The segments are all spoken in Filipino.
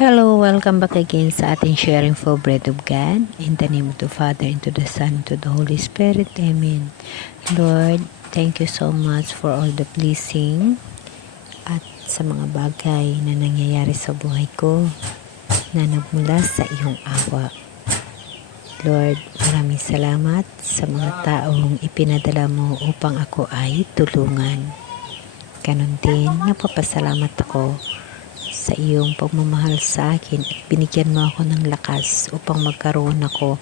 Hello, welcome back again sa ating sharing for bread of God. In the name of the Father, and to the Son, and to the Holy Spirit. Amen. Lord, thank you so much for all the blessing at sa mga bagay na nangyayari sa buhay ko na nagmula sa iyong awa. Lord, maraming salamat sa mga taong ipinadala mo upang ako ay tulungan. Ganon din, napapasalamat ako sa iyong pagmamahal sa akin at binigyan mo ako ng lakas upang magkaroon ako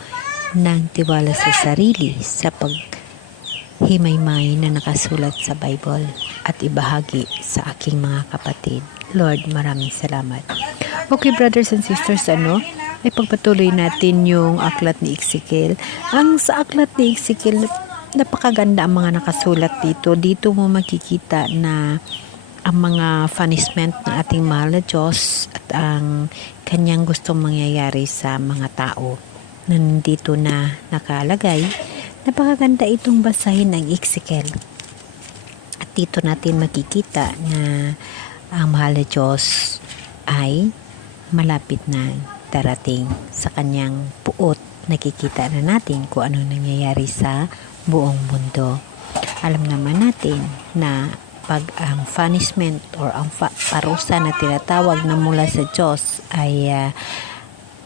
ng tiwala sa sarili sa paghimaymay na nakasulat sa Bible at ibahagi sa aking mga kapatid. Lord, maraming salamat. Okay, brothers and sisters, ay pagpatuloy natin yung aklat ni Ezekiel. Sa aklat ni Ezekiel, napakaganda ang mga nakasulat dito. Dito mo makikita na ang mga punishment ng ating mahal na Diyos at ang kanyang gustong mangyayari sa mga tao na nandito na nakalagay. Napakaganda itong basahin ng Ezekiel. At dito natin makikita na ang mahal na Diyos ay malapit na darating sa kanyang puot. Nakikita na natin kung ano nangyayari sa buong mundo. Alam naman natin na pag ang punishment or ang parusa na tinatawag na mula sa Diyos ay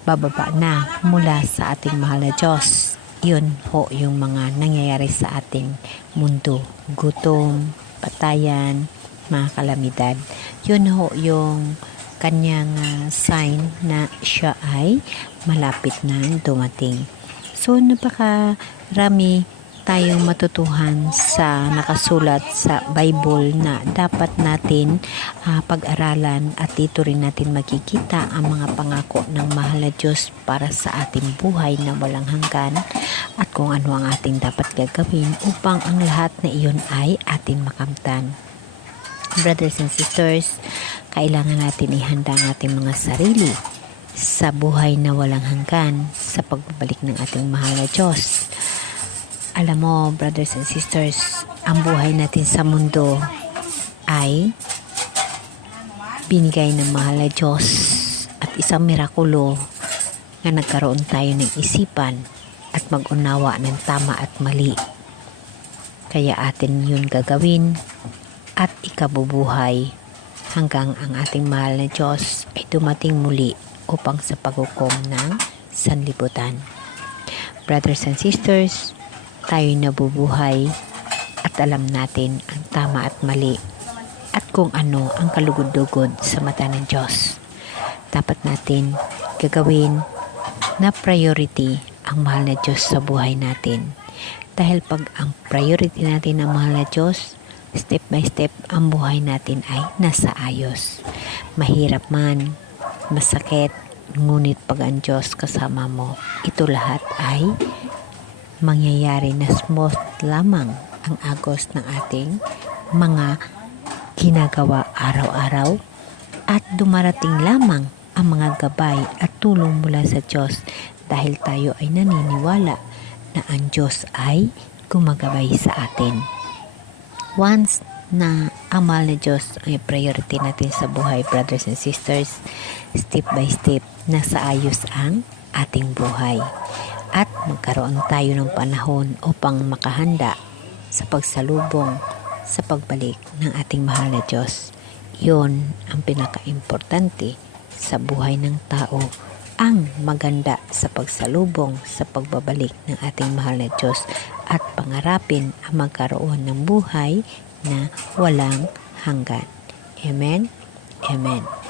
bababa na mula sa ating mahal na Diyos. Yun ho yung mga nangyayari sa ating mundo. Gutom, patayan, mga kalamidad. Yun ho yung kanyang sign na siya ay malapit na dumating. So napakarami tayong matutuhan sa nakasulat sa Bible na dapat natin pag-aralan at dito rin natin makikita ang mga pangako ng mahal na Diyos para sa ating buhay na walang hanggan at kung ano ang ating dapat gagawin upang ang lahat na iyon ay ating makamtan. Brothers and sisters, kailangan natin ihanda ang ating mga sarili sa buhay na walang hanggan sa pagbabalik ng ating mahal na Diyos. Alam mo, brothers and sisters, ang buhay natin sa mundo ay binigay ng mahal na Diyos at isang mirakulo na nagkaroon tayo ng isipan at mag-unawa ng tama at mali. Kaya atin yun gagawin at ikabubuhay hanggang ang ating mahal na Diyos ay dumating muli upang sa paghukom ng sanlibutan. Brothers and sisters, tayo nabubuhay at alam natin ang tama at mali at kung ano ang kalugod-lugod sa mata ng Diyos. Dapat natin gagawin na priority ang mahal na Diyos sa buhay natin. Dahil pag ang priority natin ang mahal na Diyos, step by step ang buhay natin ay nasa ayos. Mahirap man, masakit, ngunit pag ang Diyos kasama mo, ito lahat ay mangyayari na smooth lamang ang agos ng ating mga ginagawa araw-araw at dumarating lamang ang mga gabay at tulong mula sa Diyos dahil tayo ay naniniwala na ang Diyos ay gumagabay sa atin. Once na ang mahal na Diyos ay priority natin sa buhay, brothers and sisters, step by step nasa ayos ang ating buhay. At magkaroon tayo ng panahon upang makahanda sa pagsalubong sa pagbalik ng ating mahal na Diyos. Yun ang pinaka-importante sa buhay ng tao, ang maganda sa pagsalubong sa pagbabalik ng ating mahal na Diyos at pangarapin ang magkaroon ng buhay na walang hanggan. Amen? Amen.